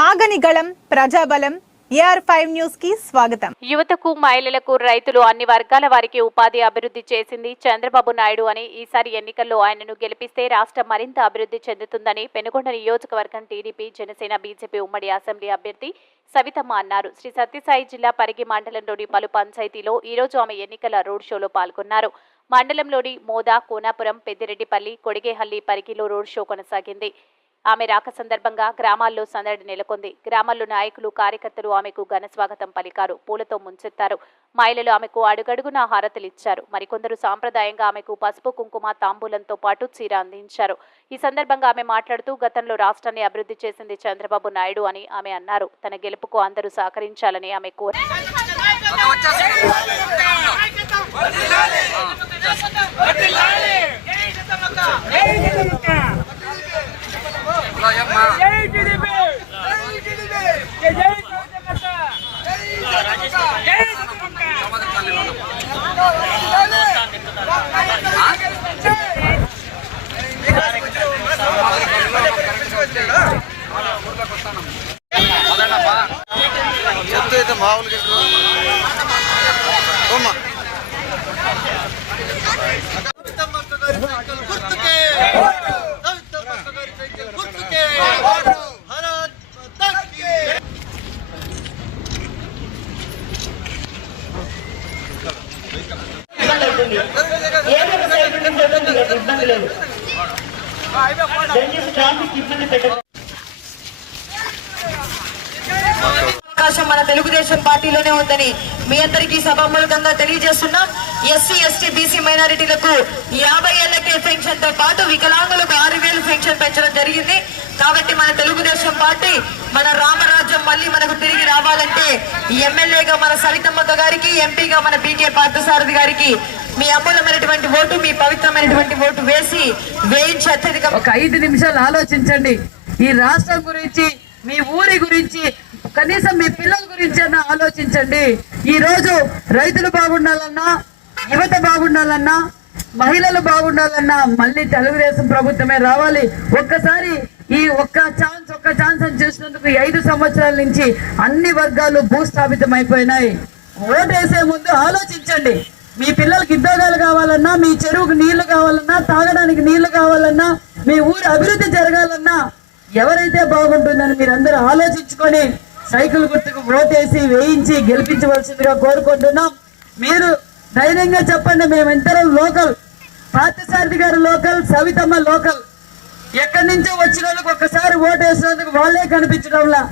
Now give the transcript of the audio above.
ఆగని గళం ప్రజాబలం AR five న్యూస్కి స్వాగతం. యువతకు మహిళలకు రైతులు అన్ని వర్గాల వారికి ఉపాధి అభివృద్ధి చేసింది చంద్రబాబు నాయుడు అని ఈసారి ఎన్నికల్లో ఆయనను గెలిపిస్తే రాష్ట్రం మరింత అభివృద్ధి చెందుతుందని పెనుగొండ నియోజకవర్గం టీడీపీ జనసేన బీజేపీ ఉమ్మడి అసెంబ్లీ అభ్యర్థి సవితమ్మ అన్నారు. శ్రీ సత్యసాయి జిల్లా పరిగి మండలంలోని పలు పంచాయతీలో ఈ రోజు ఆమె ఎన్నికల రోడ్ షోలో పాల్గొన్నారు. మండలంలోని మోదా కోనాపురం పెద్దిరెడ్డిపల్లి కొడిగేహల్లి పరిగిలో రోడ్ షో కొనసాగింది. ఆమె రాక సందర్భంగా గ్రామాల్లో సందడి నెలకొంది. గ్రామాల్లో నాయకులు కార్యకర్తలు ఆమెకు ఘన స్వాగతం పలికారు. పూలతో ముంచెత్తారు. మహిళలు ఆమెకు అడుగడుగున హారతలిచ్చారు మరికొందరు సాంప్రదాయంగా ఆమెకు పసుపు కుంకుమ తాంబూలంతో పాటు చీర అందించారు. ఈ సందర్భంగా ఆమె మాట్లాడుతూ గతంలో రాష్ట్రాన్ని అభివృద్ధి చేసింది చంద్రబాబు నాయుడు అని ఆమె అన్నారు. తన గెలుపుకు అందరూ సహకరించాలని ఆమె కోరారు. మామూలుగా ఇబ్బంది లేదు ట్రాఫిక్ ఇబ్బంది పెట్టండి అవకాశం మన తెలుగుదేశం పార్టీలోనే ఉందని మీ అందరికీ సభామూలకంగా తెలియజేస్తున్నాం. ఎస్సీ ఎస్టీ బీసీ మైనారిటీలకు యాభై ఏళ్ళకే పెన్షన్తో పాటు వికలాంగులకు ఆరు వేలు పెన్షన్ పెంచడం జరిగింది. కాబట్టి మన తెలుగుదేశం పార్టీ మన రామరాజ్యం మళ్ళీ మనకు తిరిగి రావాలంటే ఎమ్మెల్యేగా మన సవితమ్మక్క గారికి ఎంపీగా మన పీకే పార్థసారథి గారికి మీ అమూలమైనటువంటి ఓటు మీ పవిత్రమైనటువంటి ఓటు వేసి వేయించి అత్యధిక ఒక ఐదు నిమిషాలు ఆలోచించండి. ఈ రాష్ట్రం గురించి మీ ఊరి గురించి కనీసం మీ పిల్లల గురించి ఆలోచించండి. ఈ రోజు రైతులు బాగుండాలన్నా యువత బాగుండాలన్నా మహిళలు బాగుండాలన్నా మళ్ళీ తెలుగుదేశం ప్రభుత్వమే రావాలి. ఒక్కసారి ఈ ఒక్క ఛాన్స్ ఒక్క ఛాన్స్ అని చూసినందుకు ఐదు సంవత్సరాల నుంచి అన్ని వర్గాలు భూస్థాపితం అయిపోయినాయి ఓటేసే ముందు ఆలోచించండి. మీ పిల్లలకి ఉద్యోగాలు కావాలన్నా మీ చెరువుకు నీళ్ళు కావాలన్నా తాగడానికి నీళ్ళు కావాలన్నా మీ ఊరు అభివృద్ధి జరగాలన్నా ఎవరైతే బాగుంటుందని మీరందరూ ఆలోచించుకొని సైకిల్ గుర్తుకు ఓటేసి వేయించి గెలిపించవలసిందిగా కోరుకుంటున్నాం. మీరు ధైర్యంగా చెప్పండి మేమిద్దరం లోకల్. పార్థసారథి గారు లోకల్ సవితమ్మ లోకల్. ఎక్కడి నుంచో వచ్చిన వాళ్ళకి ఒక్కసారి ఓటేసినందుకు వాళ్ళే కనిపించడంలా.